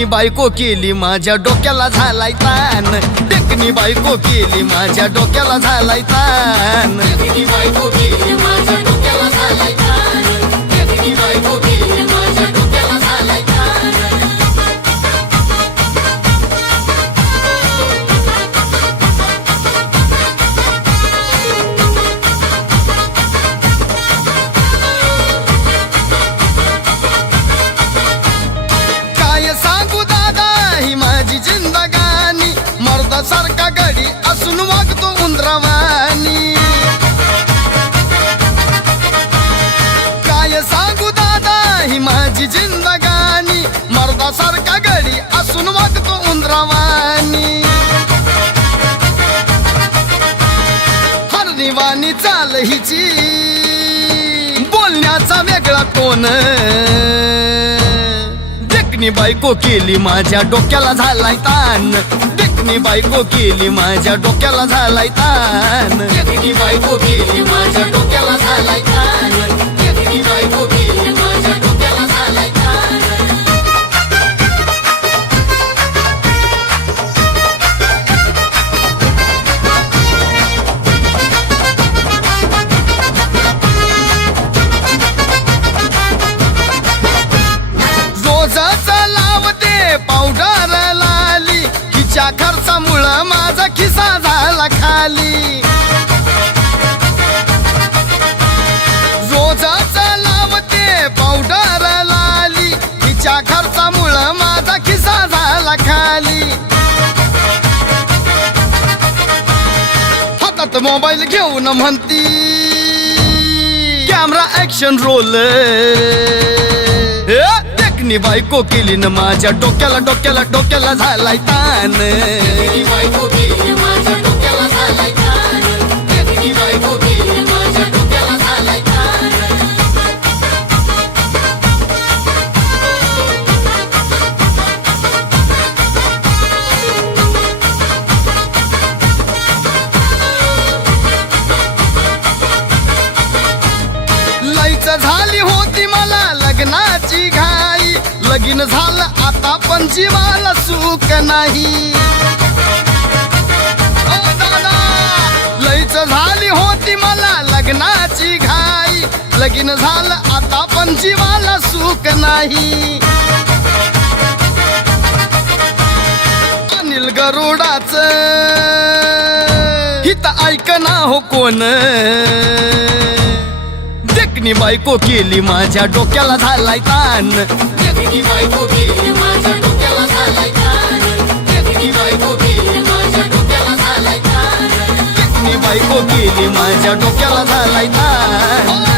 देखणी बायको केली माझ्या डोक्याला झालाय ताण, देखणी बायको केली माझ्या डोक्याला झालाय ताण, देखणी बायको केली माझ्या डोक्याला झालाय ताण, देखणी बायको केली माझ्या डोक्याला झालाय ताण। जिंदगानी मर्दासारखा गडी असून वागतो उंदरावानी, काय सांगू दादा ही माझी जिंदगानी मर्दासारखा गडी असून वागतो उंदरावानी। हरणीवानी चाल हिची बोलण्याचा वेगळा टोन, देखणी बायको केली माझ्या डोक्याला झालाय ताण, देखणी बायको केली माझ्या डोक्याला झालाय ताण, देखणी बायको केली माझ्या डोक्याला झालाय ताण, देखणी बायको केली माझ्या डोक्याला झालाय ताण। पावडर लाली हिच्या खर्चामुळं माझा खिसा झाला खाली, रोजच लावते पावडर लाली हिच्या खर्चामुळं माझा खिसा झाला खाली। हातात मोबाईल घेऊन म्हणती कॅमेरा ऍक्शन रोल, देखणी बायको केली न माझ्या डोक्याला डोक्याला डोक्याला झालाय ताण, देखणी बायको केली माझ्या डोक्याला झालाय ताण, देखणी बायको केली माझ्या डोक्याला झालाय ताण। लईच झाली होती मला लग्नाची घाई, लगीन झालं आता पण जीवाला सुख नाही। ओ दादा लईच झाली होती मला लग्नाची घाई, लगीन झालं आता पण जीवाला सुख नाही। अनिल गरुडाच हित ऐकना हो कोण, देखणी बायको केली माझ्या डोक्याला झालाय ताण, देखणी बायको केली माझ्या डोक्याला झालाय ताण, देखणी बायको केली माझ्या डोक्याला झालाय ताण, देखणी बायको केली माझ्या डोक्याला झालाय ताण।